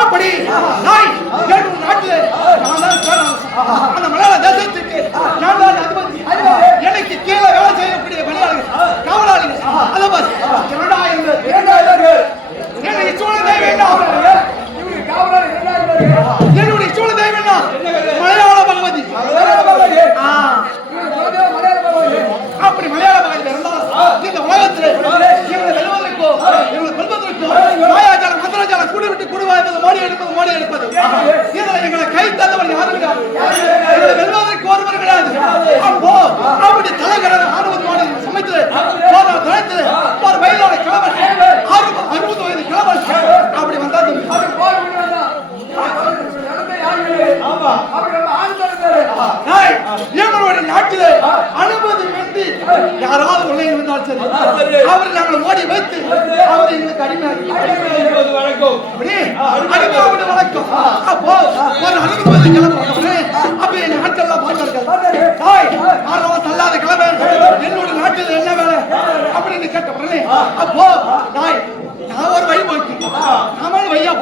அப்படி நாட்டிலே அந்த மலையாள தேசத்துக்கு நான் தான் அதிபதி. எனக்கு கீழே வேலை செய்யக்கூடிய பணியாளர்கள் காவலாளிகள் அலபாஸ் 2000 என்னுடைய சூழலை வேண்டாம். என்னுடைய சூழலை வேண்டாம். மலையாள பகவதி அப்படி மலையாள பகவதி இருந்தால் இந்த உலகத்திலே எங்களை வெல்வதற்கோ எங்களை கொல்வதற்கோ மாயாஜாலம் மந்திரஜாலம் கூடி விட்டு கூடுவாய்ப்பது மோடி எடுப்பது இதில் எங்களை கை தந்தவர் யாரும் கிடையாது. வெல்வதற்கு ஒருவர் கிடையாது. அப்போ அப்படி தலைகடல ஆடுவது மாடி சமைத்து தளத்தில் ஒரு வயதான கிழவன் 60 வயது கிழவன் அப்படி வந்தால் எங்களுடைய நாட்டிலே அனுமதி வேண்டி யாராவது உள்ளே இருந்தால் சரி அவரை நாங்கள் மோடி வைத்து அவரை எங்களுக்கு அடிமையாவது வழக்கம். அப்போ ஒரு 60 வயது கிளம்புறவர்களே அப்ப என் நாட்டெல்லாம் பார்த்தார்கள் தள்ளாத கிளம்ப என்னோட நாட்டில் என்ன வேலை அப்படின்னு கேட்ட உடனே அப்போ நான் ஒரு வழி போய்க்கு நாமளும் வையா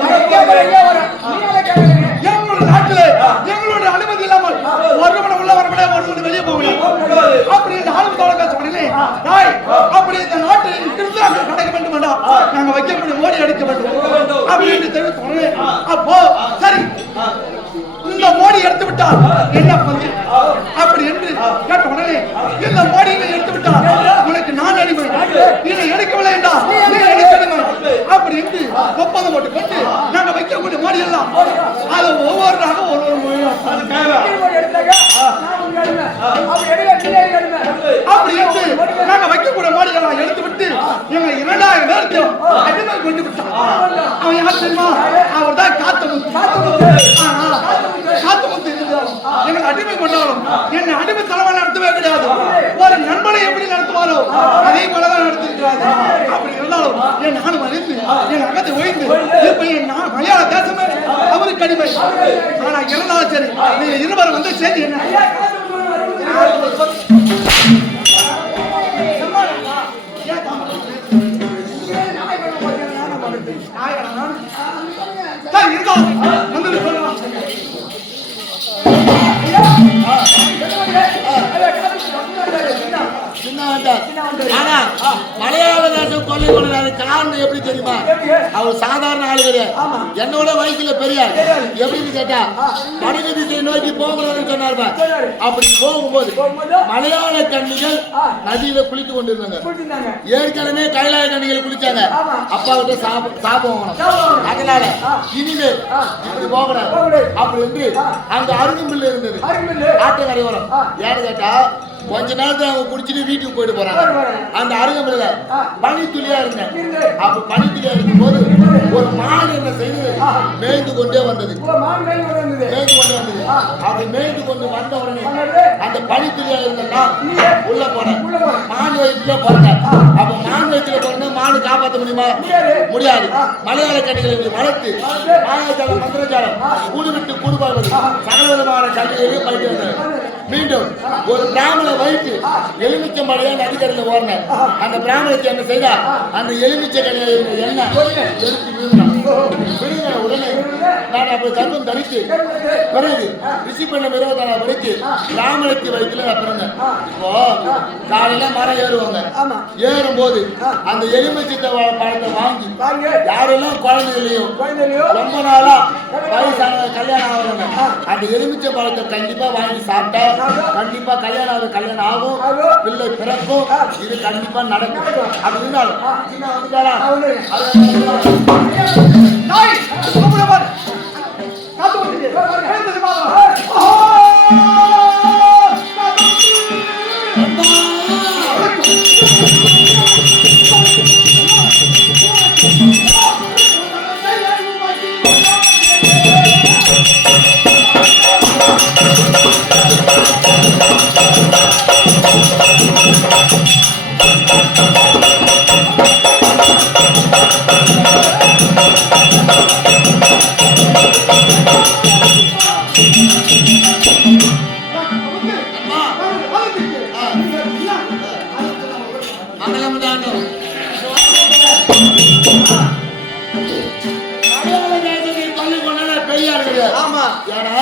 எங்களுடைய நாட்டிலே எங்களுடைய அனுமதி இல்லாமல் ஒருவனை உள்ள வரவில்லை ஒருவன் வெளியே போகலாம் அப்படி நானும் தோழ பேச உடனே அப்படி இந்த நாட்டில் கிறிஸ்தவர்கள் கிடைக்க வேண்டும் வேண்டாம் நாங்க வைக்கக்கூடிய மோடி அடிக்க வேண்டும் அப்படின்னு தெரிவித்த உடனே அப்போ சரி இந்த மோடி எடுத்து விட்டால் என்ன பங்கு அப்படி என்று கேட்ட உடனே இந்த மோடியை எடுத்து விட்டால் உனக்கு நான் அடிமை நீ எடுக்கவில்லை என்றால் நீ எனக்கு அடிமை அப்படி என்று ஒப்பந்தம் போட்டு கொண்டு நாங்க வைக்கக்கூடிய மோடி எல்லாம் அது ஒவ்வொரு நாளும் அப்படி என்று நாங்க வைக்கக்கூடிய மோடி எல்லாம் எடுத்து விட்டு எங்க 2000 பேருக்கு அடிமை கொண்டு விட்டான். அவன் யார் தெரியுமா? அவர் தான் காத்தமுத்து எங்களை அடிமை கொண்டாலும் என்னை அடிமை தலைவன் நடத்தவே கிடையாது. ஒரு நண்பனை எப்படி நடத்துவாரோ அதே போலதான் நடத்திருக்கிறாரு. அப்படி இருந்தாலும் என் நானும் அறிந்து என் அகத்தை ஓய்ந்து இப்ப என் மலையாள தேசமே அவருக்கு அடிமை. ஆனா இருந்தாலும் சரி நீங்க இருவர் வந்து சேர்ந்து என்ன ஆனா மலையாள தேசம் கொள்ளை கொண்டாது காரணம் எப்படி தெரியுமா? அவர் சாதாரண ஆளு கிடையாது. என்னோட வயசுல பெரிய எப்படின்னு கேட்டா வடக்கு திசை நோக்கி போகணும்னு சொன்னார். அப்படி போகும்போது மலையாள கன்னிகள் நதியில குளித்து கொண்டிருந்தாங்க. ஏற்கனவே கைலாய கன்னிகள் குளிச்சாங்க. அப்பா கிட்ட சாபம் வாங்கணும். அதனால இனிமே இப்படி போகக்கூடாது அப்படி என்று அங்க அருகம்பில் இருந்தது ஆட்டக்கரை வரும். ஏன்னு கேட்டா கொஞ்ச நேரத்துல அவங்க குடிச்சிட்டு வீட்டுக்கு போயிட்டு போறாங்க. அந்த அருகம்பில்ல பனித்துளியா இருந்தேன். அப்ப பனித்துளியா இருக்கும் போது ஒரு மாடு என்ன செய்து மேய்ந்து கொண்டே வந்தது. அப்படி மேய்ந்து கொண்டு வந்த உடனே அந்த பனித்துளியா இருந்தா உள்ள போனேன். மான் வயிற்றுல பிறந்தேன். அப்ப மான் வயிற்றுல பிறந்த மாடு காப்பாற்ற முடியுமா? முடியாது. மலையாள கன்னிகளை வளர்த்து மாயாஜாலம் மந்திரஜாலம் கூடு விட்டு கூடுபாடுவது சகல விதமான கல்விகளையும் பயிட்டு வந்தேன். மீண்டும் ஒரு பிராமண வயிற்று எலுமிச்சை மலையா நதிக்கரையில் ஓடினேன். அந்த பிராமணத்தை என்ன செய்தா அந்த எலுமிச்சை கரையை எண்ணெய் எடுத்து விழுந்தான். விழுந்த உடனே நான் அப்படி கர்ப்பம் தரித்து பிறகு ரிஷி பண்ண 20ஆம் வரைக்கு பிராமணத்தை வயிற்றுல நான் பிறந்தேன். இப்போ காலையில மரம் ஏறுவாங்க. ஏறும்போது அந்த எலுமிச்சை பழத்தை வாங்கி யாரெல்லாம் குழந்தைகளையும் ரொம்ப நாளா வயசான கல்யாணம் ஆகுறாங்க அந்த எலுமிச்சை பழத்தை கண்டிப்பா வாங்கி சாப்பிட்டா கண்டிப்பா கல்யாணம் ஆகும், பிள்ளை பிறக்கும். இது கண்டிப்பா நடக்கும். அப்படி இருந்தாலும் பள்ளி கொண்டாட பெரிய ஆள் கிடையாது. ஆமா. ஏன்னா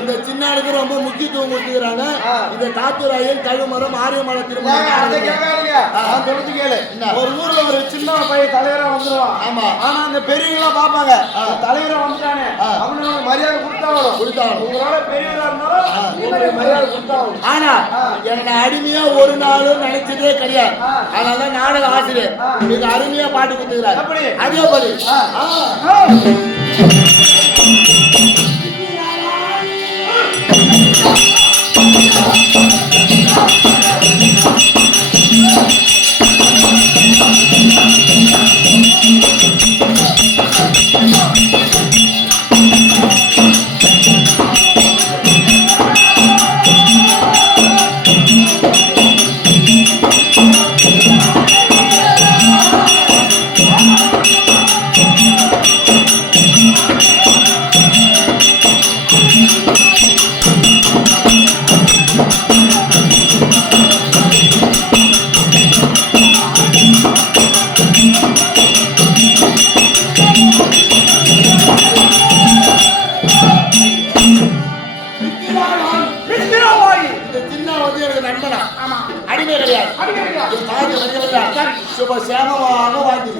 இந்த சின்ன ஆளுக்கு ரொம்ப முக்கியத்துவம் கொடுத்துக்கிறாங்க. இந்த தாத்தூராயன் கழுமரம் ஆரியமலை திருமணம் அதை கேட்காதீங்க. நான் சொல்றது கேளு. ஒரு ஊர்ல ஒரு சின்ன பையன் தலைவரா வந்துருவான். ஆமா. ஆனா அந்த பெரியவங்களா பாப்பாங்க தலைவரா வந்துட்டானே அவனுக்கு மரியாதை கொடுத்தாகணும். உங்களோட பெரியவரா இருந்தாலும் உங்களுக்கு மரியாதை கொடுத்தாகணும். ஆனா என்னோட அடிமையா ஒரு நாளும் நினைச்சதே கிடையாது. அதனால நாடக ஆசிரியர் நீங்க அருமையா பாட்டு கொடுத்துக்கிறாரு. அப்படி அதே போல அடிமை கிடையாது. சுப சேமமாக வாழ்ந்து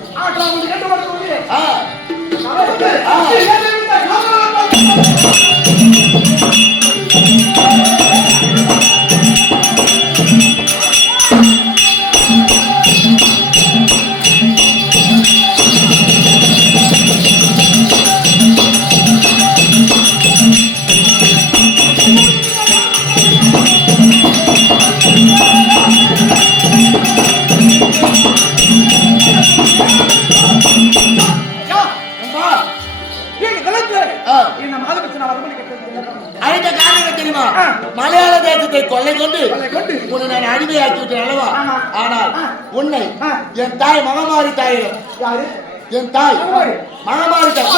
மலையாள தேசத்தை கொள்ளை கொண்டு உன்னை நான் அடிமையாக்கி விட்டேன் அல்லவா? ஆனால் உன்னை என் தாய் மகமாரி தாயிடம் என் தாய் மகமாரி தாய்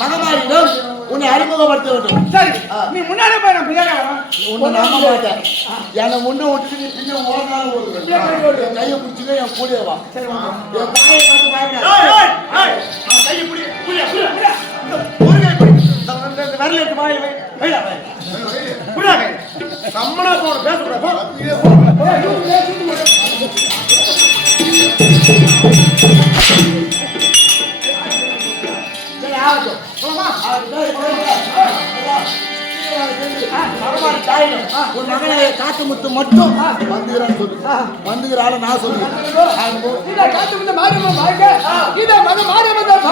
மகமாரியிடம் உன்னை அறிமுகப்படுத்த வேண்டும். சரி, நீ முன்னாடி போய் நான் பின்னாடி வரேன். உன்னை நம்ப மாட்டேன். என்னை முன்ன விட்டுட்டு நீ பின்ன ஓடினாலும் ஓடுவேன். என் கையை பிடிச்சிக்க என் கூடயே வா. என் தாயை பார்த்து பயப்படாத. கையை பிடி ஒரு கை பிடி வரல எட்டு வாயில் சம்மனா போன பேசக்கூடாது. உன் மகனை காத்து முத்து மட்டும் வந்துகிறான்னு சொல்லு. வந்துகிறாள் நான் சொல்லுவேன். காத்து முத்து மாரியம்மன் வாழ்க. இதை மக மாரியம்மன் தான்.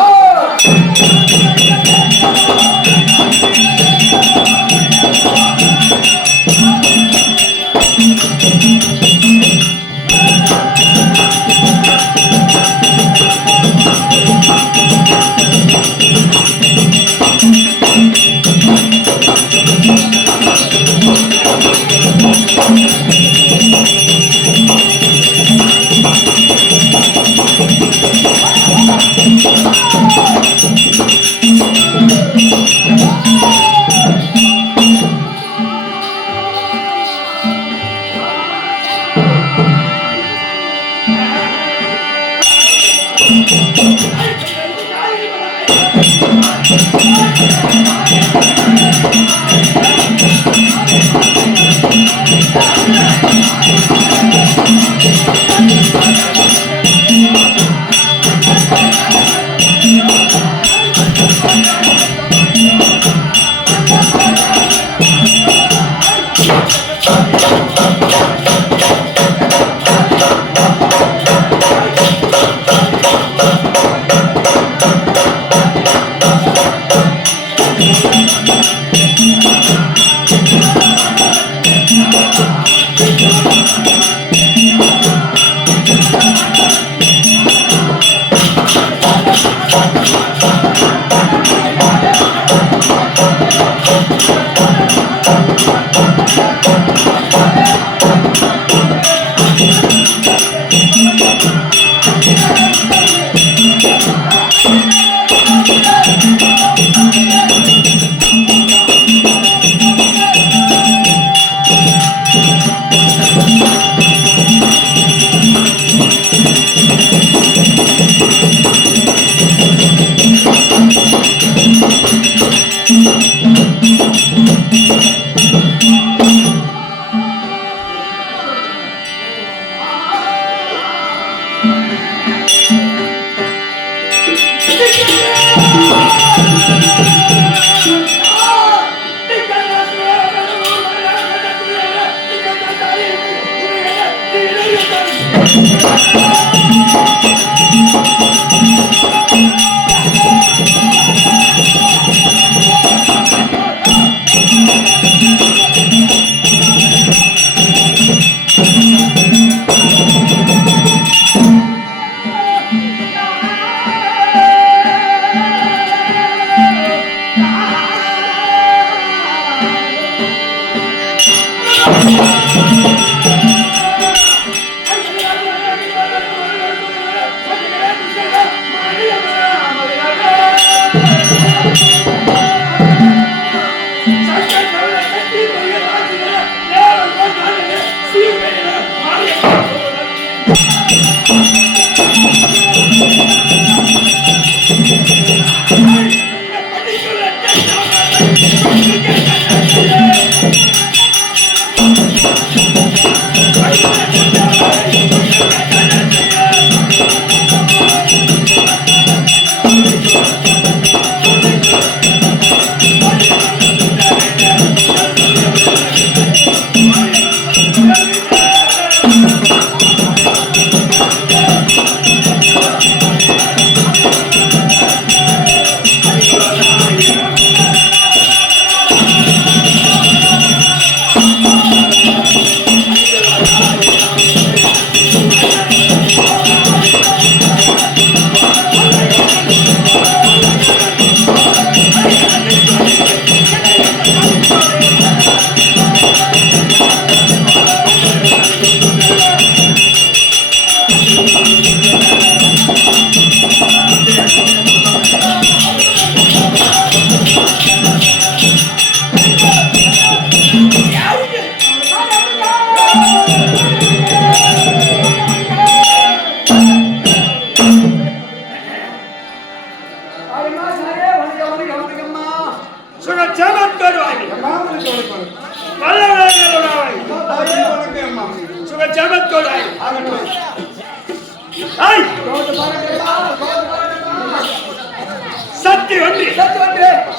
சக்தி ஒன்றி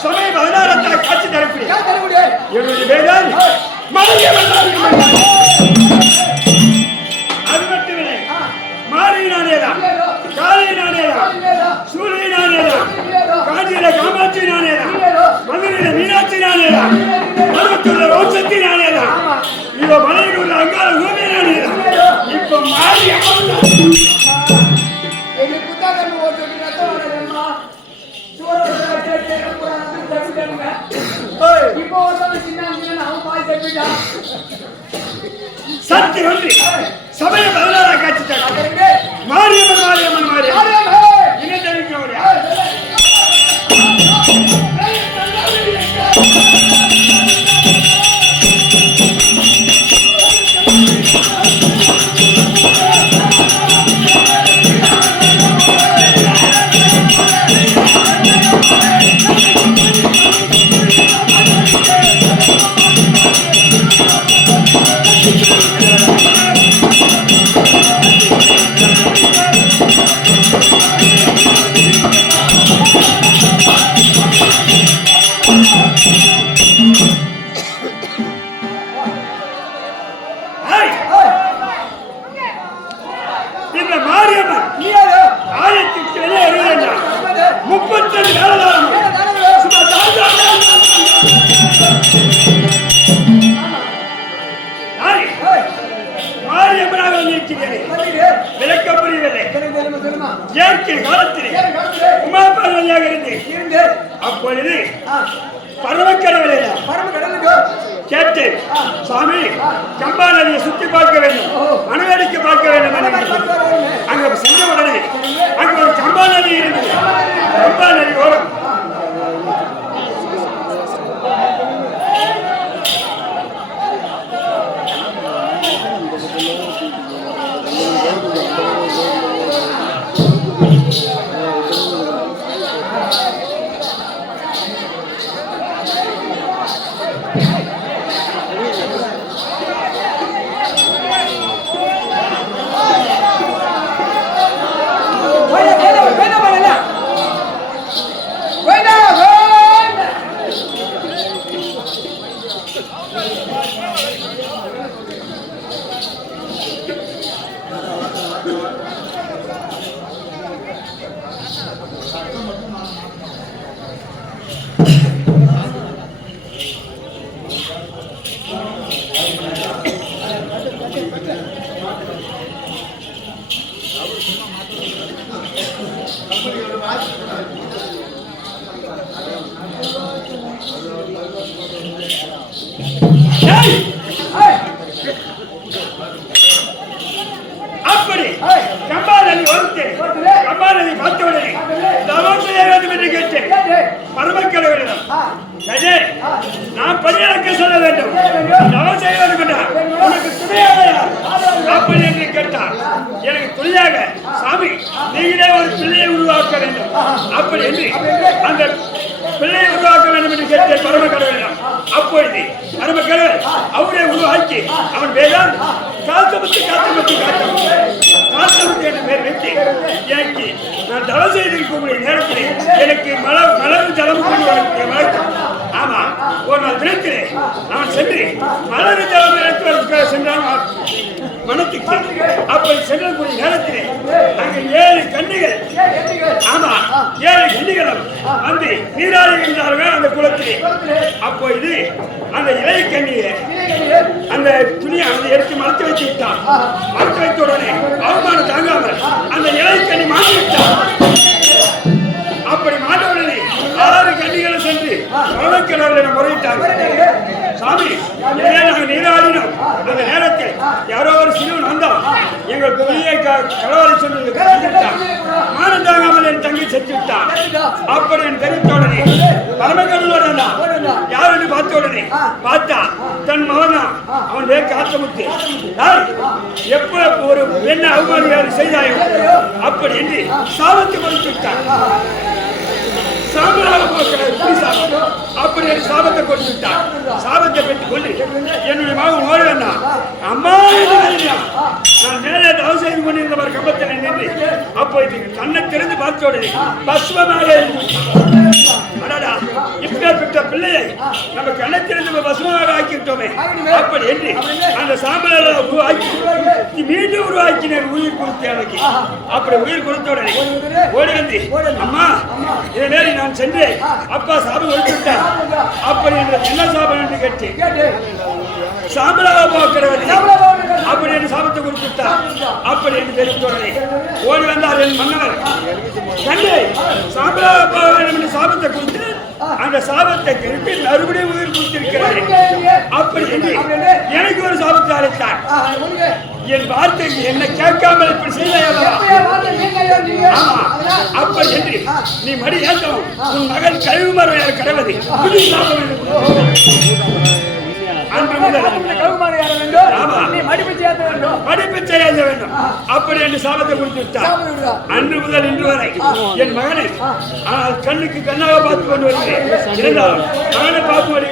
சமய பதினாரத்தால் காட்சி தரக்கூடிய என்னுடைய வேதால் மனைவி அது மட்டுமில்லை மாறினானேதான் காளியினானேதான் சூரியனானேதான் காஞ்சியில காமாட்சி நானேதான் மதுரையில மீனாட்சி நானேதான் மதுரத்துள்ள ரோசத்தி நானேதான் இவ மலையில் உள்ள அங்காள பூமி நானேதான் இப்ப மாறி சக்தி ஒன்றி சமய பதினாறா காட்சி மாரியம்மன் மாரியம்மன் மாரியம்மன் என்ன தெரிவிக்க இருக்கிறது விளக்க புரியவில்லை. இயற்கை காலத்திலே உமா பார்வதியாக இருந்து அப்பொழுது பரமக்கடவுளை கேட்டு சாமி கம்பா நதியை சுற்றி பார்க்க வேண்டும், மனவேடிக்கை பார்க்க வேண்டும் என்று அங்க சென்ற உடனே அங்க ஒரு கம்பா நதி இருந்தது. கம்பா நதி ஓரம் அப்படி கம்பாநதி ஒருத்தே கம்பாநதி பார்த்தவுடனே தவம் செய்ய வேண்டும் என்று கேட்டேன் பரமக்கடவுளிடம். நான் பணியாக்க சொல்ல வேண்டும், தவம் செய்ய வேண்டும் என்றார். உனக்கு துணையாக அப்படி என்று கேட்டார். எனக்கு துணையாக சாமி நீங்களே ஒரு பிள்ளையை உருவாக்க வேண்டும் அப்படி என்று அந்த பிள்ளையை உருவாக்க வேண்டும் என்று கேட்டேன் பரமக்கடவுளிடம். அப்பொழுது பரமக்கடவுள் அவரை உருவாக்கி அவன் வேதான் காத்தமுத்து காத்தமுத்து காத்தமுத்து காத்தமுத்து என்ற பெயர் வைத்து எனக்கு நான் தவம் செய்திருக்கக்கூடிய நேரத்தில் எனக்கு மலர் ஜலம் கொண்டு வழக்கம். ஆமா, ஒரு நாள் தினத்திலே அவன் சென்று மலர் ஜலம் எடுத்து சென்றான் மனத்துக்கு. அப்படி செல்லக்கூடிய நேரத்திலே அங்கு 7 கன்னிகள், ஆமா 7 கன்னிகளும் வந்து நீராடுகின்றார்கள் அந்த குளத்திலே. அப்பொழுது அந்த இலை கண்ணியை அந்த துணியை அதை எடுத்து மறைத்து வைத்து விட்டான். மறைத்து வைத்த உடனே அவமானம் தாங்காமல் அந்த இலை கண்ணி மாற்றி விட்டான். அப்படி மாட்டவுடனே 6 கன்னிகளும் சென்று பரமக்கடவுளிடம் முறையிட்டார்கள். சாமி நாங்கள் நீராடினோம், அந்த நேரத்தில் யாரோ ஒரு சிறுவன் வந்தான், எங்கள் புதிய கடவுளை சொல்லி மானம் தாங்காமல் என் தங்கி செத்து விட்டான். அப்படி என் தெரிவித்த உடனே பரமக்கடவுளோட யார் என்று பார்த்த உடனே பார்த்தா தன் மகனா அவன் வேறு காத்தமுத்து எப்ப ஒரு என்ன அவமானம் செய்தாயோ அப்படி என்று சாபத்தை கொடுத்து விட்டான். அப்படி சாபத்தை கொடுத்து விட்டான். சாபத்தை பெற்றுக் கொண்டு என்னுடைய மகன் ஓட வேண்டாம் அம்மா நான் மேலே தவம் செய்து கொண்டிருந்தவர் கம்பத்தில் நின்று அப்போது கண்ணை திறந்து பார்த்த உடனே பஸ்வமாக இப்பேற்பட்ட பிள்ளையை நம்ம கண்ணை திறந்து பசுமாக ஆக்கிவிட்டோமே அப்படி என்று அந்த சாம்பலை உருவாக்கி மீண்டும் உருவாக்கினர் உயிர் கொடுத்து எனக்கு. அப்படி உயிர் கொடுத்த உடனே ஓடி வந்து அம்மா இதை மேலே நான் சென்றேன், அப்பா சாபம் கொடுத்து விட்டார். அப்படி என்ற என்ன சாபம் என்று கேட்டேன். சாம்பலாக போக்கிறது அப்படி என்று சாபத்தை கொடுத்துட்டார். அப்படி என்று தெரிவித்தோடனே ஓடி வந்தார் என் மன்னவர். கண்டு சாம்பலாக போக வேண்டும் என்று சாபத்தை கொடுத்து அந்த சாபத்தை திருப்பி மறுபடியும் உயிர் கொடுத்திருக்கிறார். அப்படி என்று எனக்கு ஒரு சாபத்தை அழைத்தார். என் வார்த்தை என்ன கேட்காமல் இப்படி செய்தாயா? அப்படி என்று நீ மடி ஏற்கவும் உன் மகன் கழிவு மரம் கடவுளை படிப்பு செய்ய வேண்டும் அப்படி என்று சாபத்தை கொடுத்து விட்டார். அன்று முதல் இன்று வரை என் மகனை ஆனால் கண்ணுக்கு கண்ணாக பார்த்து கொண்டு வருகிறேன். இருந்தாலும் மகனை பார்த்து வரை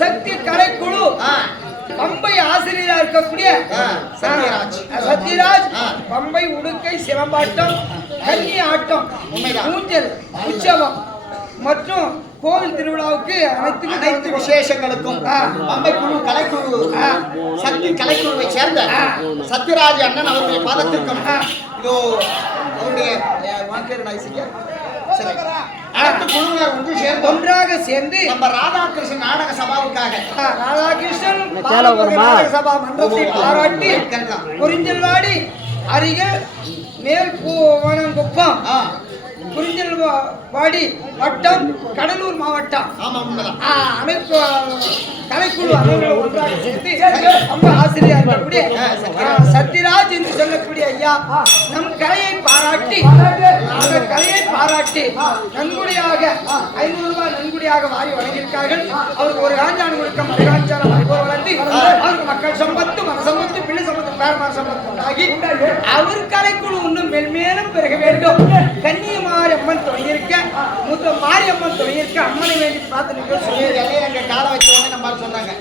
சக்தி கலைக்குழு பம்பை ஆசிரியரா இருக்கக்கூடிய சத்யராஜ் பம்பை உடுக்கை சிலம்பாட்டம் கன்னி ஆட்டம் ஊஞ்சல் உற்சவம் மற்றும் கோவில் திருவிழாவுக்கு அனைத்து விசேஷங்களுக்கும் பம்பை குழு கலைக்குழு சக்தி கலைக்குழுவை சேர்ந்த சத்யராஜ் அண்ணன் அவருடைய பாதத்திற்கும் இதோ அவருடைய அனைத்து குழுவினர் ஒன்றாக சேர்ந்து நம்ம ராதாகிருஷ்ணன் நாடக சபாவுக்காக ராதாகிருஷ்ணன் நாடக சபா மன்றத்தை பாராட்டி குறிஞ்சல்வாடி அருகில் மேல்பூவனங்குப்பம் குறிஞ்சல்வாடி வட்டம் கடலூர் மாவட்டம் அனைத்து கலைக்குழு அனைவரும் ஒன்றாக சேர்த்து ரொம்ப ஆசிரியர் இருக்கக்கூடிய சத்யராஜ் என்று சொல்லக்கூடிய ஐயா நம் கலையை பாராட்டி அந்த கலையை பாராட்டி நன்கொடையாக 500 ரூபாய் நன்கொடையாக வாரி வழங்கியிருக்கார்கள். அவருக்கு ஒரு காஞ்சான் முழுக்கம் மறுகாஞ்சாரம் வளர்ந்து அவருக்கு மக்கள் சம்பத்து மன சம்பத்து பிள்ளை சம்பத்து பேரமார் சம்பத்து உண்டாகி அவர் கலைக்குழு இன்னும் மேல்மேலும் பெருக வேண்டும். கன்னியமாரி அம்மன் தொடங்கியிருக்க மூத்த மாரியம்மன் தொடங்கியிருக்க அம்மனை வேண்டி பிரார்த்தனைகள் சொல்லி எங்க கால வச்ச உடனே நம்ம சொன்னாங்க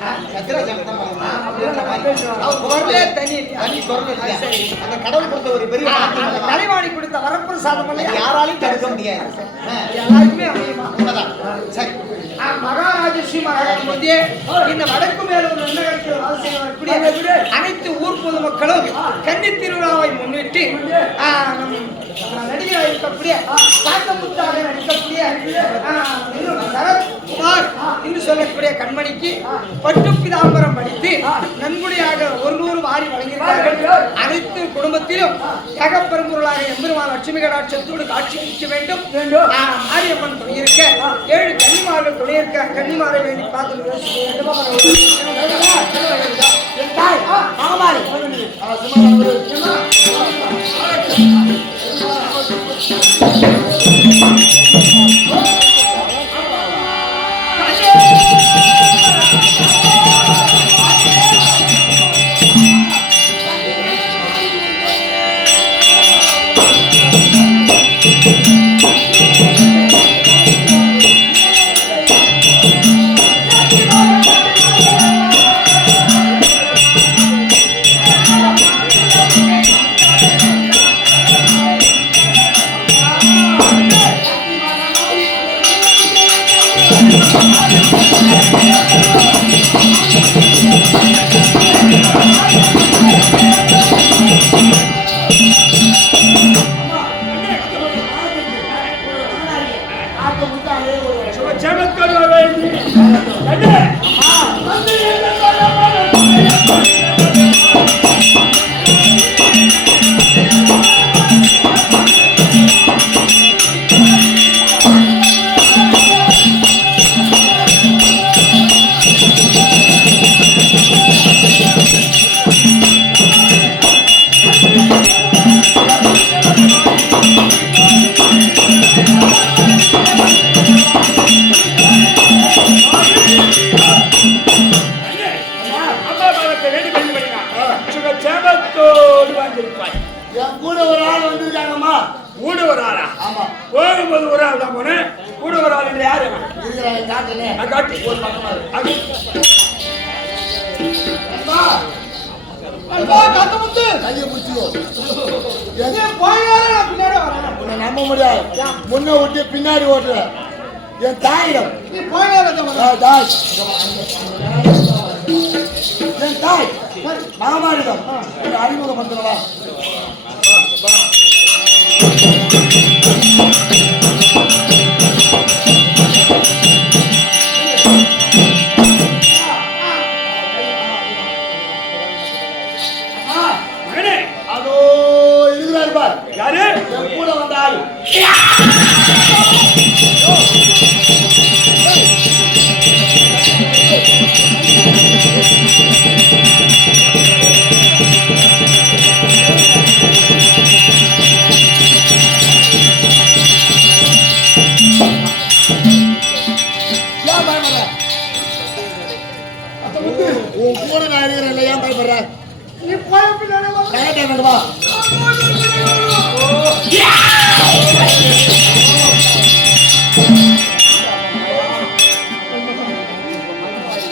அந்த கடவுள் கொடுத்த ஒரு பெரிய கலைவாணி கொடுத்த வரப்பிரசாதம் யாராலையும் தடுக்க முடியாது. எல்லாருக்குமே அமையுமா? சரி, மகாராஜஸ்ரீ மகாராஜ் இந்த வடக்கு மேலும் வரக்கூடிய அனைத்து ஊர் பொதுமக்களும் கன்னி திருவிழாவை முன்னிட்டு நடிகராக இருக்கக்கூடிய காந்தமுத்தாக நடிக்கக்கூடிய சரத்குமார் என்று சொல்லக்கூடிய கண்மணிக்கு பட்டு பிதாம்பரம் படித்து நன்கொடையாக 100 வாரி வழங்கியிருக்கிறார்கள். அனைத்து குடும்பத்திலும் ஏகப்பெரும்பொருளாக எம்பெருமான் லட்சுமி கடாட்சத்தோடு காட்சி அளிக்க வேண்டும். மாரியம்மன் துணையிருக்க 7 கன்னிமார்கள் துணையிருக்க கன்னிமாரை வேண்டி பார்த்து என் கூட ஒரு ஆள் வந்திருக்காங்கம்மா. கூட ஒரு ஆளா? ஆமா. போகும்போது ஒரு ஆள் தான் போனேன். கூட ஒரு ஆள் இல்லை. யாரு அவன்? இருக்கிறாங்க, காட்டுனே. நான் காட்டி. ஒரு பக்கமா இரு. அங்க. அன்பா, அன்பா, காத்தமுத்து. கையை பிடிச்சிக்கோ. நீ போயாலே நான் பின்னாடி வரேன். உன்னை நம்ப முடியாது. முன்ன விட்டு பின்னாடி ஓட்டுற என் தாயிடம். நீ போயாலே தான் வரேன். தாய், என் தாய் மாமாரிடம் அறிமுகப்படுத்தலா. அதோ இருக்கிறார் பார். யாரு? என் கூட வந்தாள். உன் கூட நான் இருக்கிறேன் இல்லையா பயப்படுறேன்? நீ போய பின்னாடி வா. கரெக்டா வேண்டுமா?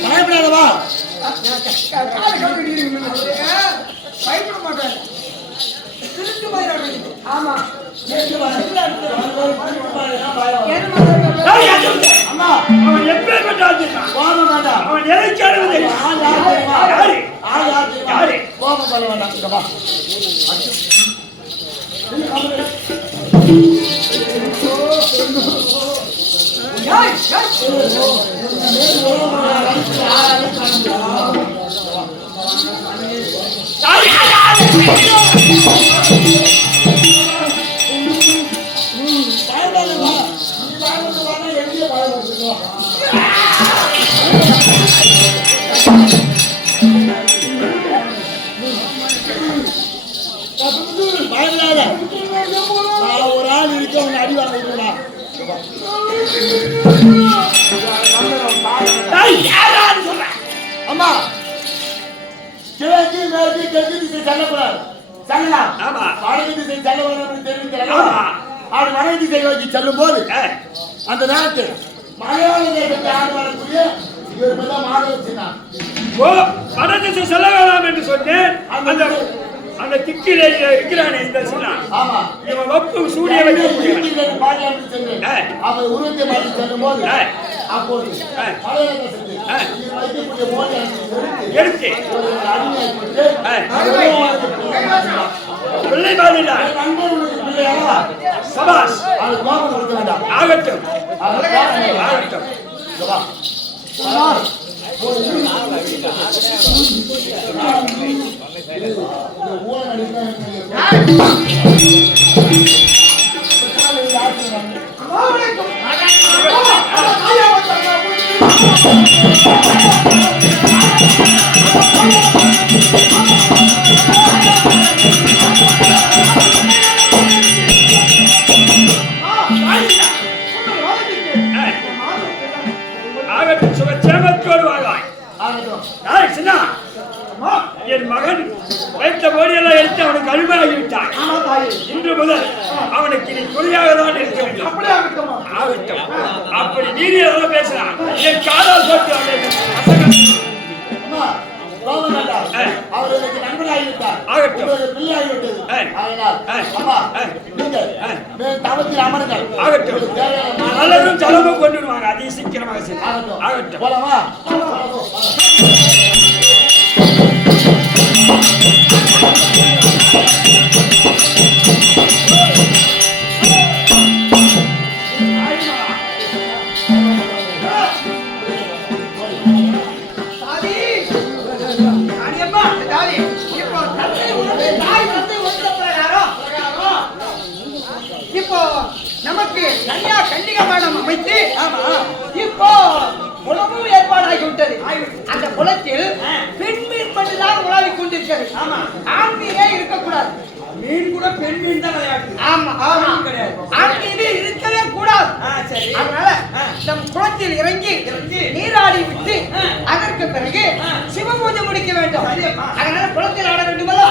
பயப்படாதவா? காலை கழுவிடுறீங்க. பயப்பட மாட்டேன். திருட்டு மயிராடுறீங்க. ஆமா. அம்மா, அவன் எப்பேற்பட்ட ஆள் தெரியுமா? கோபம் வேண்டாம். அவன் எதைக்கானது தெரியுமா? ஆள் யார் தெரியுமா? யாரு? ஆள் யார் தெரியுமா? யாரு? கோபம் பண்ண வேண்டாம். இங்க வா. பயப்படாதவா? நீ பயப்படுவானா? எங்கேயோ பயப்படுறோம். பயப்படாத. நான் ஒரு ஆள் இருக்க உன்னை அடி வாங்க விடுவேனா? அம்மா, கிழக்கு மேற்கு தெற்கு திசை செல்லக்கூடாது. செல்லலாம். ஆமா. வடக்கு திசை செல்ல வேண்டும் தெரிவிக்கிறாங்க. ஆமா. அவர் வடக்கு திசை நோக்கி செல்லும் போது அந்த நேரத்தில் மலையாள தேசத்தை ஆண்டு வரக்கூடிய இவர் தான் மாதவ சின்ன. ஓ, வடதிசை செல்ல வேண்டாம் என்று சொன்னேன். அந்த திக்கிலே இருக்கிறானே இந்த சின்ன. ஆமா. இவன் வப்பு சூரிய வைக்கக்கூடியவன். பாடியாண்டு சென்று அவர் உருவத்தை மாற்றி செல்லும் போது அப்போது மலையாள தேசத்தில் இவர் வைக்கக்கூடிய மோதியை எடுத்து ஒரு அடிமையாக்கிவிட்டு பிள்ளை மாதிரிடா. நண்பர்களுக்கு பிள்ளையாரா சபாஸ். அவர் கோபம் கொடுக்க வேண்டாம். ஆகட்டும் அவர் கோபம் ஆகட்டும். இங்க வா. ஆகட்டும் சுகச்சேமத்தோடு வாழ்வாய். யார் சின்ன? என் மகன் வைத்த போடியெல்லாம் எடுத்து அவனுக்கு அனுமதிவிட்டான். இன்று முதல் அவனுக்கு நீ துணையாக தான் இருக்க வேண்டும். ஆகட்டும். அப்படி நீதி எல்லாம் பேசுறான். என் காதால் போட்டு அவர் எனக்கு நண்பனாகிவிட்டார். ஆகட்டும். பிள்ளையாகிவிட்டது. அதனால் அம்மா, நீங்கள் தவத்தில் அமருங்கள். ஆகட்டும். நல்லதும் செலவும் கொண்டுடுவாங்க. அதையும் சீக்கிரமாக சரி. ஆகட்டும். ஆகட்டும். போலாமா? தாதி, அடியம்மா, தாதி, இப்போ தந்தை உணர்ந்து தாய் தந்தை உணர்ந்த பிரகாரம் இப்போ நமக்கு கன்னியா கன்னிகா மேடம் அமைத்து இப்போ குளமும் ஏற்பாடாகி விட்டது. அந்த குளத்தில் பெண் மீன் மட்டும்தான் உலாவிக் கொண்டிருக்கிறது. ஆண் மீனே இருக்கக்கூடாது. மீன் கூட பெண் மீன் தான் விளையாட்டு. ஆமா ஆமா கிடையாது. ஆண் மீன் இருக்கவே கூடாது. சரி. அதனால நம் குளத்தில் இறங்கி நீராடி விட்டு அதற்கு பிறகு சிவபூஜை முடிக்க வேண்டும். அதனால குளத்தில் ஆட வேண்டுமல்ல.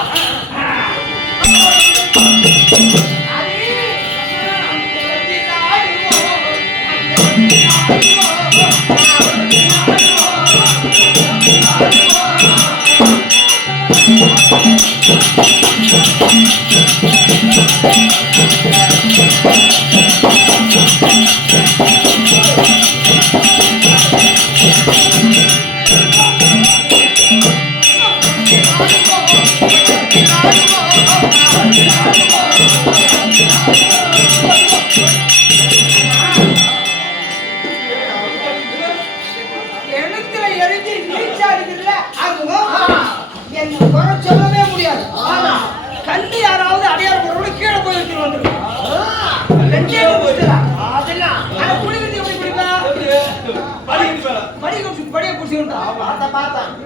கிணத்துல எரிஞ்சு நீச்சாடுகிறதுல அதுவும் என்ன குறை சொல்லவே முடியாது. கல்வி யாராவது அடையாள பொருள் கீழே போய் எடுத்துட்டு வந்துருக்கோம். அதெல்லாம் ஆனா குடிக்கிறது எப்படி குடிப்பா? படிய குடிச்சுட்டா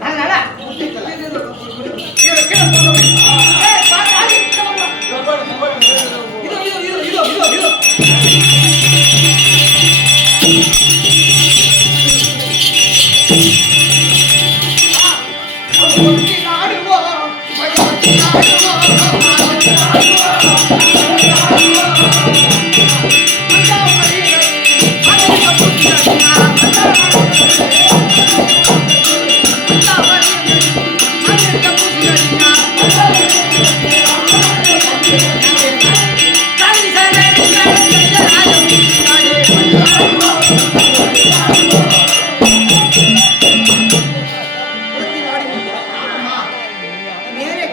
அதனால கீழே கீழே போங்க. ஏய், பாரு, ஆடி, கிட்ட வாங்க. இதோ.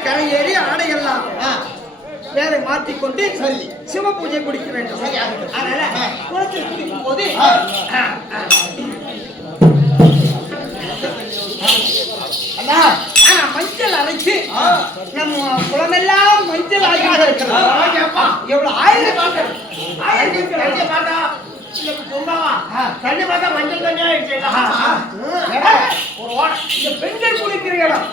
கரையேறி ஆடையெல்லாம் வேலை மாற்றிக்கொண்டு சிவ பூஜை குடிக்க வேண்டும். அதனால குளத்தில் குடிக்கும் போது மஞ்சள் அரைச்சு நம்ம குளமெல்லாம் மஞ்சள் ஆகியாக இருக்கிறது. எவ்வளவு ஆயிரம் பெண்கள் குளிக்கிற இடம்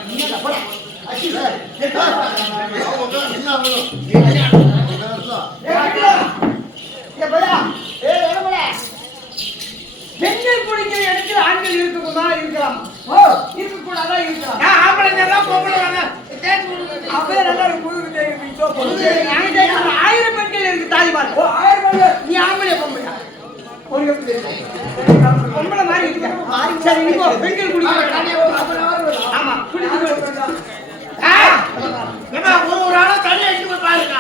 பெண்கள் குளிக்கிற இடத்தில் ஆண்கள் இருக்கக்கூடாதா இருக்கலாம், இருக்கக்கூடாதா இருக்கலாம். ஆயிரம் பெண்கள் இருக்கு தாலிபான். நீ ஆம்பளை பொம்பளை பொம்பளை மாதிரி இருக்க. சரி, இப்போ பெண்கள் குளிக்கிற ஆமா குளிக்க ஒரு ஆளா தண்ணி அடிச்சு போய் பாருங்க.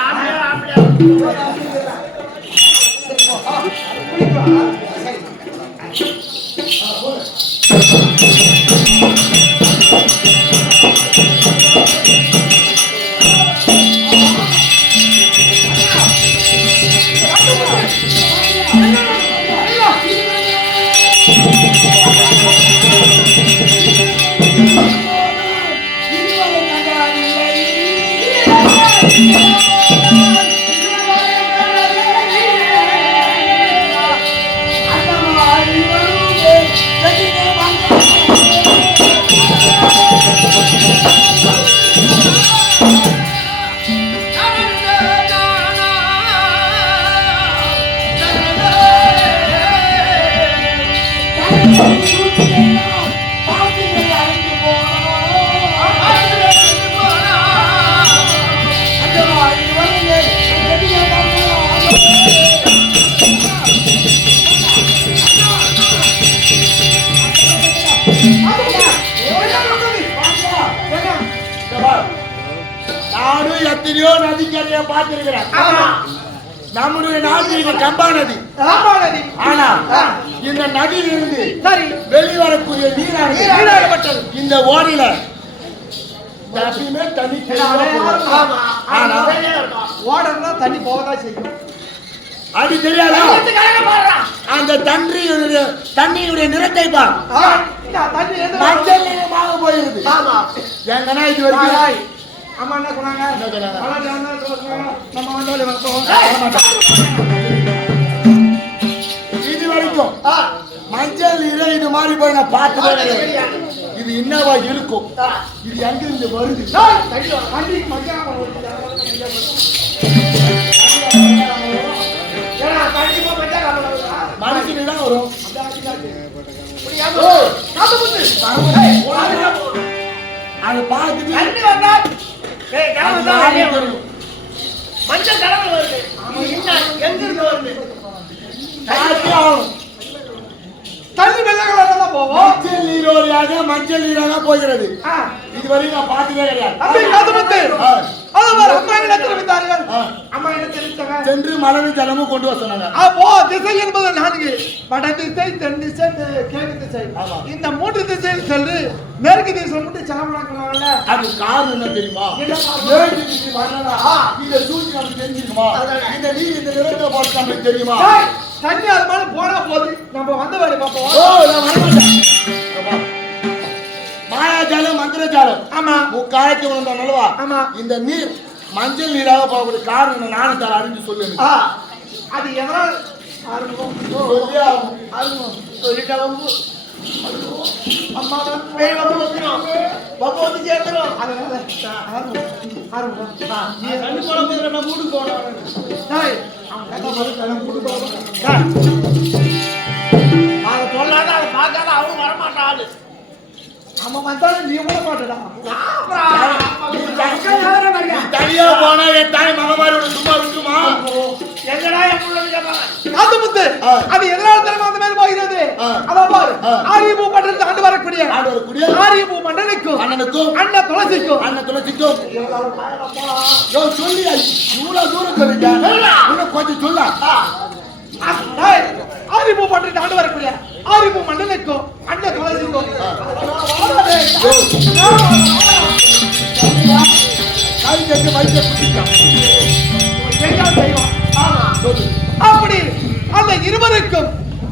நானும் எத்தனையோ நதிக்கரையை பார்த்திருக்கிறேன். நம்முடைய நாட்டிற்கு கம்பா நதி. ராமா நதி. ஆனா இந்த நதியிலிருந்து சரி வெளிவரக்கூடிய நீராகப்பட்டது இந்த ஓடியில எப்பயுமே தண்ணி தெளிவா போகும். ஆனா ஓடனா தண்ணி போகதான் செய்யும். அது தெரியாதா? அந்த தண்ணியுடைய நிறத்தை பார். தண்ணி எது மஞ்சள் நிறமாக போயிருது. எங்கன்னா இது வரைக்கும் அம்மா என்ன சொன்னாங்க? என்ன சொன்னாங்க? நம்ம வந்தாலே வைப்போம். இது வரைக்கும் மஞ்சள் நிறம் இது மாதிரி போய் நான் பார்த்ததே கிடையாது. இது என்னவா இருக்கும்? இது எங்க இருந்து வருது? தண்ணி மஞ்சள் மனுஷனு தான் வரும். அதை பார்த்துட்டு மஞ்சள் கடவுள் வருது. எங்க இருந்து வருது? பார்த்தே ஆகணும். தண்ணி வெள்ளங்களோட தான் போவோம். மஞ்சள் நீரோடையாக மஞ்சள் நீராக போகிறது. இதுவரையும் நான் பார்த்ததே கிடையாது. அப்படி கதுமத்து அது ஒரு அம்மா இடத்துல விட்டார்கள். அம்மா இடத்துல விட்டாங்க. சென்று மலர் ஜலமும் கொண்டு வர சொன்னாங்க. அப்போ திசை என்பது 4. வட திசை, தென் திசை, கிழக்கு திசை. ஆமா. இந்த 3 திசையில் சென்று மேற்கு திசை மட்டும் செலவழிக்கலாம்ல. அது காரணம் என்ன தெரியுமா? ஏழு திசை வரலனா இந்த சூழ்ச்சி நமக்கு தெரிஞ்சிருக்குமா? இந்த நீர் இந்த நிறத்தை பார்த்து நமக்கு தெரியுமா? தண்ணி அது மாதிரி போனா போது நம்ம வந்த வேலை பார்ப்போம். ஓ நான் வரமாட்டேன். மாயாஜாலம் மந்திரஜாலம். ஆமா. முக்காலத்து உணர்ந்த நல்லவா? ஆமா. இந்த நீர் மஞ்சள் நீராக போகக்கூடிய காரணம் நானும் தர அறிந்து சொல்லு. அது எதனால் ஆரம்பம் சொல்லிட்டா அம்மா வந்து சேர்ந்துடும். அதனால ஆரம்பம் வீட்டுக்கு போனோம். அதை சொல்லாத அதை பார்க்காத அவனும் வரமாட்டான் ஆளு. அவன் வந்தாலும் நீ விட மாட்டடா. தனியா போனா என் தாய் மகமாரோட சும்மா இருக்குமா? எங்கடா என் காதுமுத்து அது எதனால தெரியுமா அந்த மேல் போகிறது? அதான் பாரு. ஆரியபூ மண்டலத்தை ஆண்டு வரக்கூடிய ஆரியபூ மண்டலுக்கும் அண்ணனுக்கும் அண்ணன் துளசிக்கும் சொல்லி இவ்வளவு தூரம் சொல்லிட்டா இன்னும் கொஞ்சம் சொல்ல. ஆரியபூ மண்டலத்தை ஆண்டு வரக்கூடிய ஆரியபூ மண்டலுக்கும் அண்ணன் துளசிக்கும் கை கட்டி வைக்க பிடிக்கும் செய்வான். அப்படி அந்த இருவருக்கும்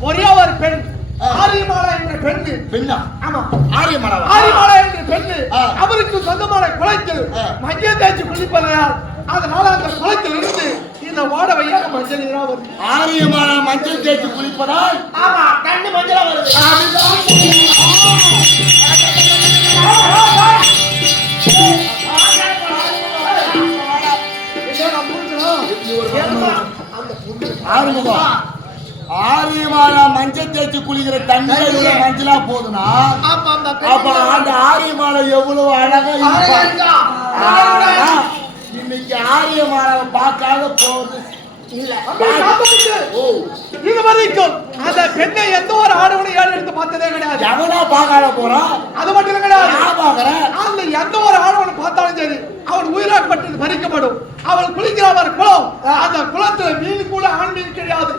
ஒரே ஒரு பெண் ஆரியமாலா என்ற பெண்ணு. பெண்ணா? ஆமா. ஆரியமாலா என்ற பெண்ணு அவருக்கு சொந்தமான குளத்தில் மஞ்சள் தேய்ச்சி குளிப்பதால் அதனால அந்த குளத்தில் இருந்து இந்த ஓடவையாக மஞ்சள் நீரா வருது. ஆரியமாலா மஞ்சள் தேய்ச்சி குளிப்பதால் ஆமா கண்ணு மஞ்சளா வருது. ஆரியமாலா மஞ்சள் தேய்ச்சி குளிக்கிற தண்ணீர் மஞ்சளா போதுனா அப்ப அந்த ஆரியமாலை எவ்வளவு அழகா இருக்கா. இன்னைக்கு ஆரியமாலாவை பார்க்காத போகுது. இது வரைக்கும் அந்த பெண்ணை எந்த ஒரு ஆடவனையும் ஏழு எடுத்து பார்த்ததே கிடையாது. எவனா பார்க்காத போறான்? அது மட்டும் கிடையாது. நான் பார்க்கிறேன். அந்த எந்த ஒரு ஆடவனை பார்த்தாலும் சரி அவன் உயிராட்பட்டது மறிக்கப்படும். அவள் குளிக்கிறவர் குளம். அந்த குளத்துல மீன் கூட ஆண் மீன் கிடையாது.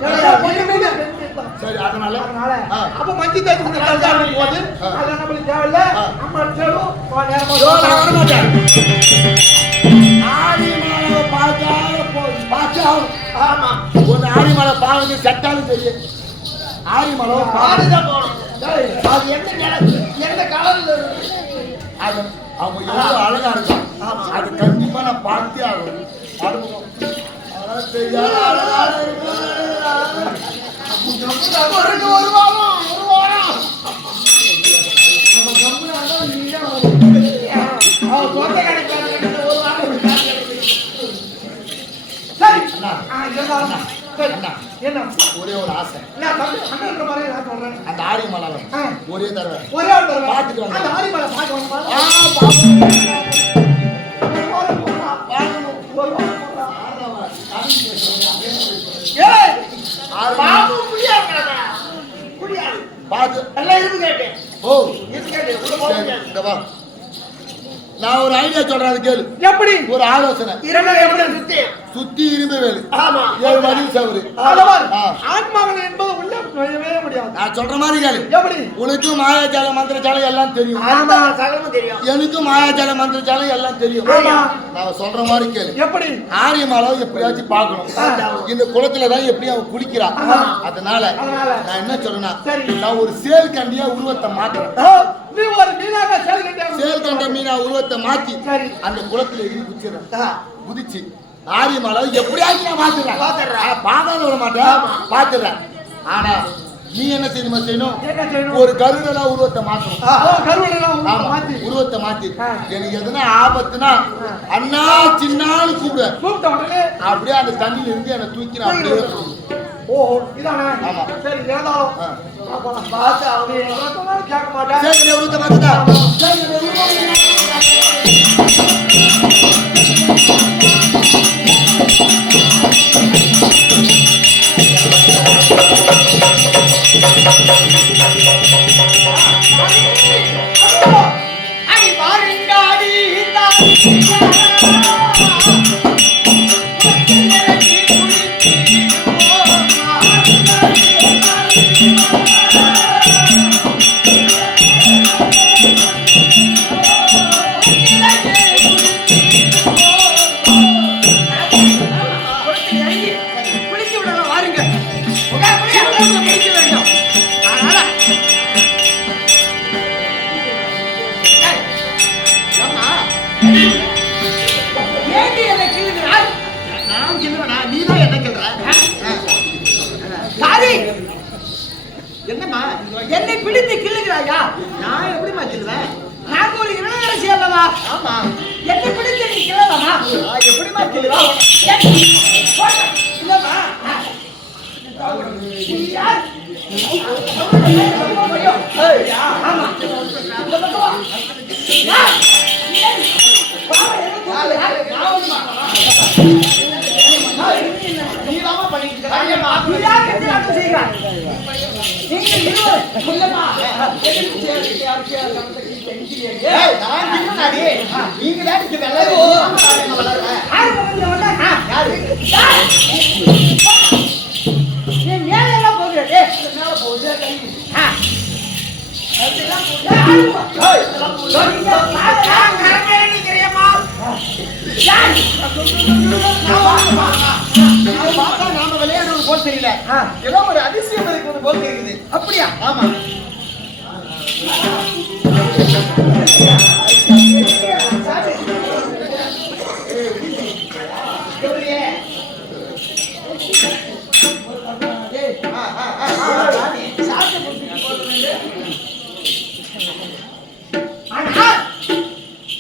சரி அதனால அப்ப மஞ்சள் தேய்ச்சி போது அதெல்லாம் நம்மளுக்கு தேவையில்ல. அம்மா செல்லும் வரமாட்டேன். ஆரியமாலாவை பார்க்காத போகுது. பார்த்தா ஆமா ஒரு ஆரியமாலை பாவங்க செட்டாலும் தெரியும். ஆரியமாலாவை பாடுதான் போகணும். அது எந்த கலர்ல அது அவங்க எவ்வளவு அழகா இருக்கும். அது கண்டிப்பா நான் பார்த்தே ஆகும். அனுபவம் அதெல்லாம் தெரியாத அழகா இருக்கும். ஒரு வாரம் என்ன ஒரே ஒரு ஆசை. அந்த ஆரியமாலாவை ஒரே தடவை பார்த்துட்டு வந்தேன். பார்த்து எல்லாம் இருக்கு கேட்டேன். ஓ இருக்கு கேட்டேன். உள்ள போக முடியாது. இந்த வா. நான் நான் ஒரு ஐடியா சொல்றேன், அது கேளு. எப்படி ஒரு ஆலோசனை. சுத்தி இரும்பு வேலு, 7 மணி சவரு. ஆத்மாவன் என்பது உள்ள நுழையவே முடியாது. நான் சொல்ற மாதிரி கேளு. எப்படி உனக்கு மாயாஜால மந்திரஜாலம் எல்லாம் தெரியும், எனக்கும் மாயாஜால மந்திரஜாலம் எல்லாம் தெரியும். நான் சொல்ற மாதிரி கேளு. எப்படி ஆரியமால எப்படியாச்சும் பார்க்கணும். இந்த குளத்துல தான் எப்படி அவன் குளிக்கிறான். அதனால நான் என்ன சொல்றேன்னா, நான் ஒரு சேல் கண்டியா உருவத்தை மாத்துறேன். நீ ஒரு மீனாக சேல் கண்ட மீனா உருவத்தை மாத்தி அந்த குளத்துல இருந்து குதிச்சிடறேன். குதிச்சு ஆரியமால எப்படியாச்சும் நான் மாத்துறேன். பார்க்காத விட மாட்டேன், பாத்துறேன். ஆனா நீ என்ன செய்யணும்? ஒரு கருடலா உருவத்தை மாத்தணும். உருவத்தை மாத்தி எனக்கு எதுனா ஆபத்துனா அண்ணா சின்னான்னு கூப்பிட்ட உடனே அப்படியே அந்த தண்ணியில இருந்து என்ன தூக்கி நான் அப்படியே கேட்க மாட்டேன். உருவத்தை மாத்துட்டா என்னை பிடித்து கிள்ளுகிறாயா? நான் எப்படிமா கிள்ளுவேன்? நான் ஒரு இளவரசி அல்லவா? ஆமா. என்னை பிடித்து நீ கிள்ளலாமா? எப்படிமா கிள்ளுவேன்? இல்லமா யார்? ஆமா. நீலாமா பண்ணிட்டு நாம விளையாடுறது போல் தெரியல, ஏதோ ஒரு அதிசயம் இருக்கிறது போல் தெரியுது. அப்படியா? ஆமா.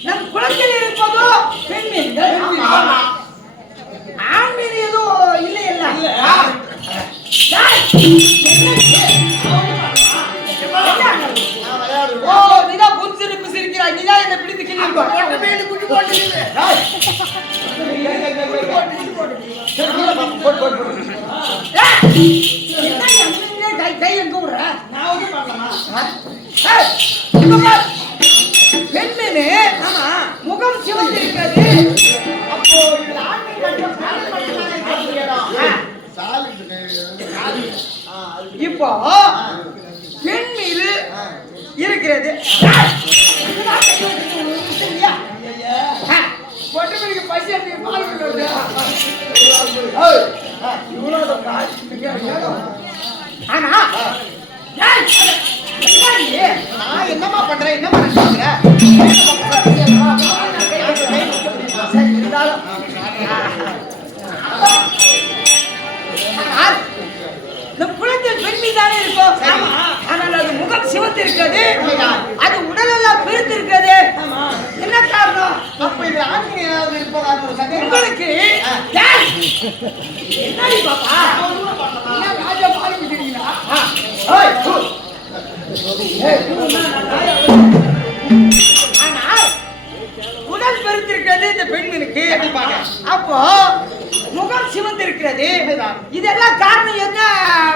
நம் குளத்தில் இருப்பதோ பெண் மீன்கள், ஆண் மீன் ஏதோ இல்லை இல்ல. ஓ, நீதான் புரிசிருப்பு சிரிக்கிறாய். நீதான் என்ன பிடித்து கிள்ளி குட்டி போட்டு கை எங்க விடுற? பெண்மீனு முகம் சிவந்திருக்கிறது. அப்போ இது ஆண்மை மட்டும் இப்போ பெண் மீது இருக்கிறது. பசி ஆனா நான் என்னமா பண்றேன்? என்னமா நினைக்கிறேன்? நம் குழந்தை பெண் மீதானே இருக்கும். ஆனால் அது முகம் சிவத்து இருக்கிறது, அது உடலெல்லாம் பெருத்து இருக்கிறது. என்ன காரணம்? அப்ப இது ஆண்மை ஏதாவது இருப்பதாக ஒரு சந்தேகம் உங்களுக்கு என்னடி பாப்பா? என்ன ராஜா பால் குடிக்கிறீங்களா? ஆனால் உடல் பெருத்திருக்கிறது இந்த பெண்மணிக்கு. அப்போ முகம் சிவந்திருக்கிறது. இதெல்லாம் காரணம் என்ன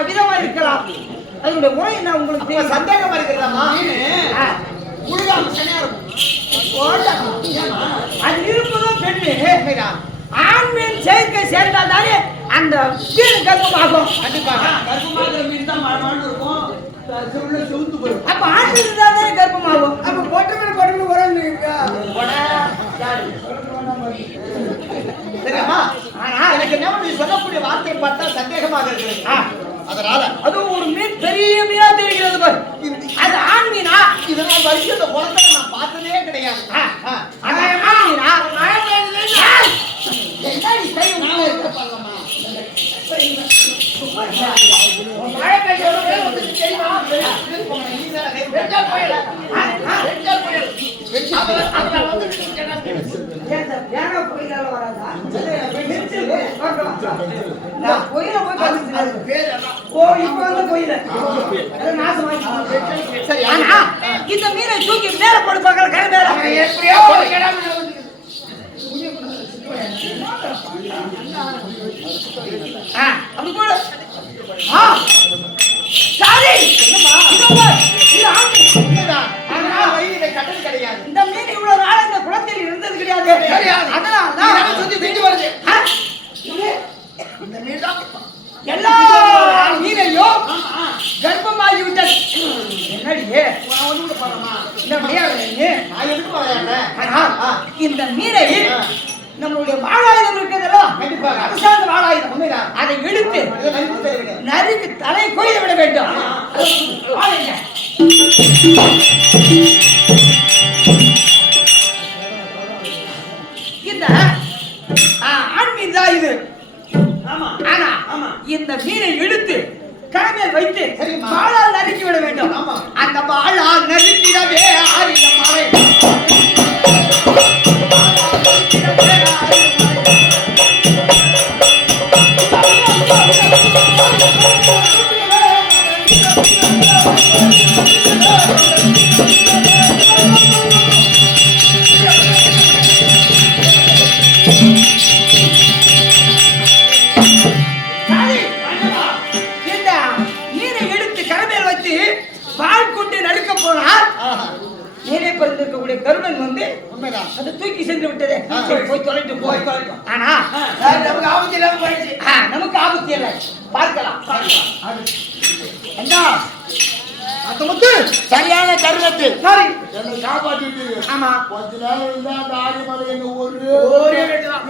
விதமா இருக்கலாம்? அதனுடைய முறை என்ன உங்களுக்கு சந்தேகமா இருக்கிறதாமா? உழுகாம சனியா இருக்கும். அது இருப்பதும் பெண்ணு ஆண் மீன் சேர்க்கை சேர்ந்தால் தானே அந்த மீன் கர்ப்பமாகும். கண்டிப்பாக கர்ப்பமாகிற மீன் தான் மழமான்னு இருக்கும். செவுத்து போயிடும். அப்ப ஆண் மீன் இருந்தால் தானே கர்ப்பமாகும். அப்ப பொட்டு உரம் சரியாமா? ஆனா எனக்கு என்ன நீ சொல்லக்கூடிய வார்த்தையை பார்த்தா சந்தேகமாக இருக்கு. அதனால அதுவும் ஒரு மீன் பெரிய மீனா தெரிகிறது பாரு. அது ஆண் மீனா? இதெல்லாம் வரைக்கும் இந்த குளத்தை நான் பார்த்ததே கிடையாது. அது ஆண் மீனா? என்னடி கை உள்ள இருக்க பாருமா. மழை பெய்யறது வந்து தெரியுமா? வெட்டால் புயல். வெட்டால் புயல். அதுல வந்து ஏன்னா புயலால வராதா? நான் புயல போய் பார்த்துட்டு பேர் எல்லாம் ஓ இப்ப வந்து புயல அது நாசமாக்கி. சரி. ஆனா இந்த மீனை தூக்கி மேல போட்டு பார்க்கல கரை மேல எப்படியோ ஒரு கிழமை அப்படி போடு. சாரி கட்டது கிடையாது. இந்த மீன் இவ்வளவு நாள் இந்த குளத்தில் இருந்தது கிடையாது. அதனால சுத்தி திட்டு வருது. இந்த மீன் தான் எல்லா மீனையும் கர்ப்பமாகி விட்டது. என்னடி இந்த விளையாடு நான் எதுக்கு விளையாடுறேன்? ஆனா இந்த மீனை நம்மளுடைய வாழாயுதம் இருக்கிறதா? கண்டிப்பாக. அது சார்ந்த வாழாயுதம் உண்மைதான். அதை இழுத்து இதை நறுக்கி தருகிறேன். நறுக்கு தலை கொய்து விட வேண்டும். வாழைங்க. இந்த ஆண் மீன் தான் இது. ஆனா இந்த மீனை இழுத்து கடமையில் வைத்து சரிம்மா. வாழால் நறுக்கி விட வேண்டும். ஆமா. அந்த வாழால் நறுக்கிடவே ஆரிய மழை. இந்த மீனை எடுத்து கடமையில் வைத்து பால் கொண்டு நடுக்க போனால் நீரை பறிந்திருக்கக்கூடிய கருடன் வந்து உண்மைதான். அதை தூக்கி சென்று விட்டது. சரி, போய் தொலைட்டும். ஆனா நமக்கு ஆபத்து இல்லாம போயிடுச்சு. நமக்கு ஆபத்து இல்லை. பார்க்கலாம். அண்ணா அந்த முத்து சரியான தருணத்தில் சரி என்னை காப்பாற்றிட்டு ஆமா. கொஞ்ச நேரம் இருந்தா அந்த ஆடிமலை என்ன ஒரே வெட்டுதான்.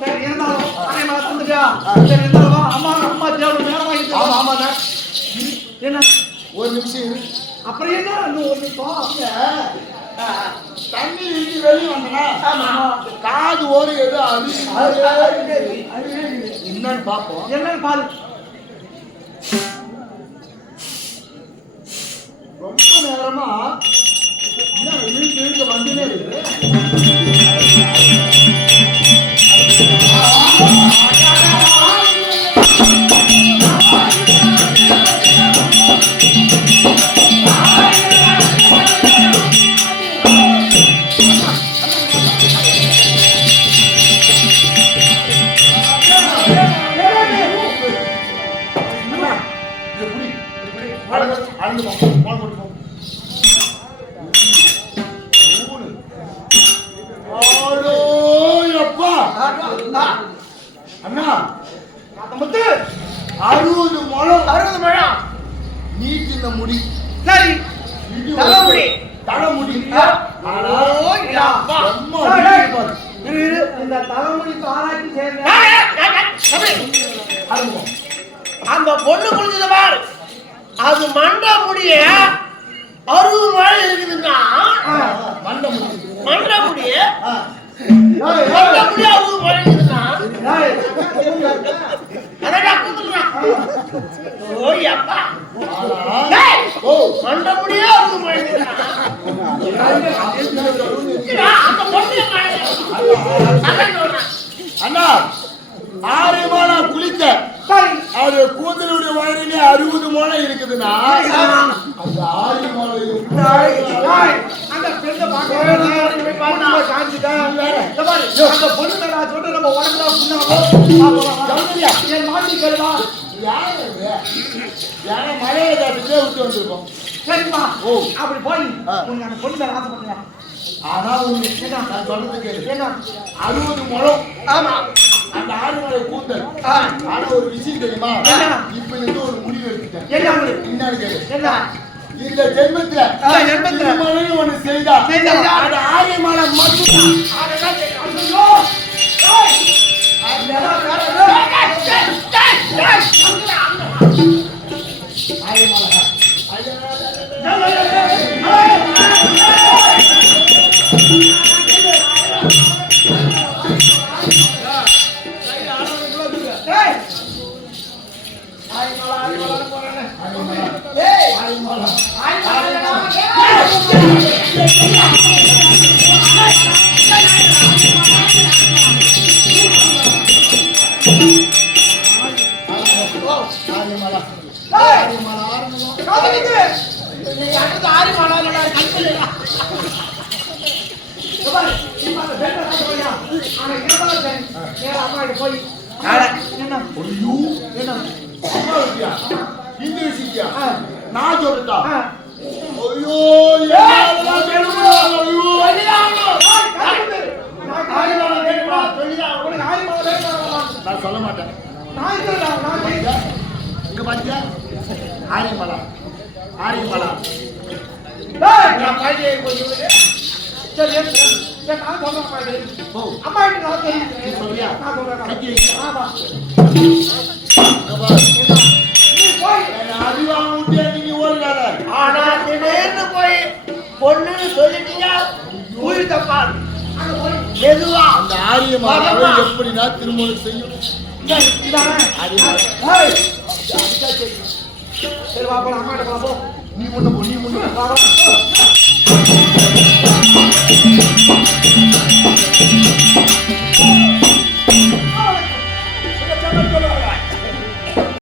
சரி இருந்தாலும் அரை மலை தந்துட்டியா? சரி இருந்தாலும் அம்மா அம்மா தேவை நேரமாகிட்டு. ஆமா ஆமாண்ணா என்ன ஒரு நிமிஷம் இரு. அப்புறம் என்ன இன்னும் ஒரு நிமிஷம் தண்ணி இருந்து வெளியே வந்தனா காது ஒரு ஏதோ என்னன்னு பாப்போம். என்னன்னு பாரு. ரொம்ப நேரமா என்ன இழுத்து இழுத்து வந்துனே இருக்கு. அளந்து போங்க. போன் போட்டு போங்க. ஆளோ அப்பா அண்ணா அந்த முத்து 60 முழம் 60 முழம் நீட்டின முடி. சரி தலைமுடி. தலைமுடி. ஓ அப்பா அம்மா இரு இரு இந்த தலைமுடி ஆராய்ச்சி செய்யற அந்த பொண்ணு குளிச்சது பாரு, அது மண்டை முடிய 60 மழை இருக்குதுன்னா மண்டை முடி. மண்டை முடிய 60 மழை இருக்குதுன்னா அதான் குத்துறான். ஓய் அப்பா டேய், ஓ மண்டை முடிய 60 மழை இருக்குதுன்னா அந்த பொண்ணு மழை அதான் சொல்றேன். அண்ணா 6 மாதா குளித்த சரி அவரு கூந்தலுடைய வயலிலே 60 முழம் இருக்குதுன்னா அந்த 6 முளையும் அந்த பெண்ணை பார்க்கவே போய் பாருங்க காஞ்சிட்டேன். இந்த பாரு அந்த பொண்ணு நான் சொல்றேன் நம்ம உடம்புல புண்ணாகும். என் மாட்டி கருவா யாரு இது? யாரோ மலையில காட்டுக்கே விட்டு வந்திருக்கோம். சரிப்பா ஓ. அப்படி போய் ஆ. உனக்கு அந்த பொண்ணு மேல ஆசைப்படுறேன். ஆனா ஒண்ணு, நான் சொல்றது கேளு. என்ன 60 முழம் ஆமா அந்த ஆடுமலை கூந்தல். ஆ. ஆனா ஒரு விஷயம் தெரியுமா? என்ன? இப்ப இருந்து ஒரு முடிவு எடுத்துட்டேன். என்ன உங்களுக்கு என்னன்னு கேளு. என்ன இந்த ஜென்மத்துல ஜென்மத்துல. திருமணம்னு ஒண்ணு செய்தா செய்தா. அது ஆரியமலை மட்டும்தான். ஆரியமலை. ஐயோ, என்ன? அம்மா இருக்கியா? இந்த விஷயத்தியா? நான் சொல்றதா? ஐயோ, என்னடா சொல்லுடா? ஐயோ. நான் சொல்ல மாட்டேன். இங்க பாத்தியா? ஆரியமலா. ஆரியமலா. ஓ, அம்மா கிட்ட நான் தெரியும். நீ சொல்றியா? நான் சொல்றேன். கட்டி வைக்க. ஆமா. இங்க பாரு. நீ போய் என்னை அடி வாங்க விட்டியா நீ ஓடிடாத. ஆனா திடீர்னு போய் பொண்ணுன்னு சொல்லிட்டீங்க உயிர் தப்பாது மெதுவா அந்த ஆரியமலாவை எப்படின்னா திருமணம் செய்யும். ஆரியமலா. ஏய். சரி வா போலாம் அம்மா கிட்ட போலாம் போ. நீ முன்ன போ, நீ முன்ன போ. வா, வா.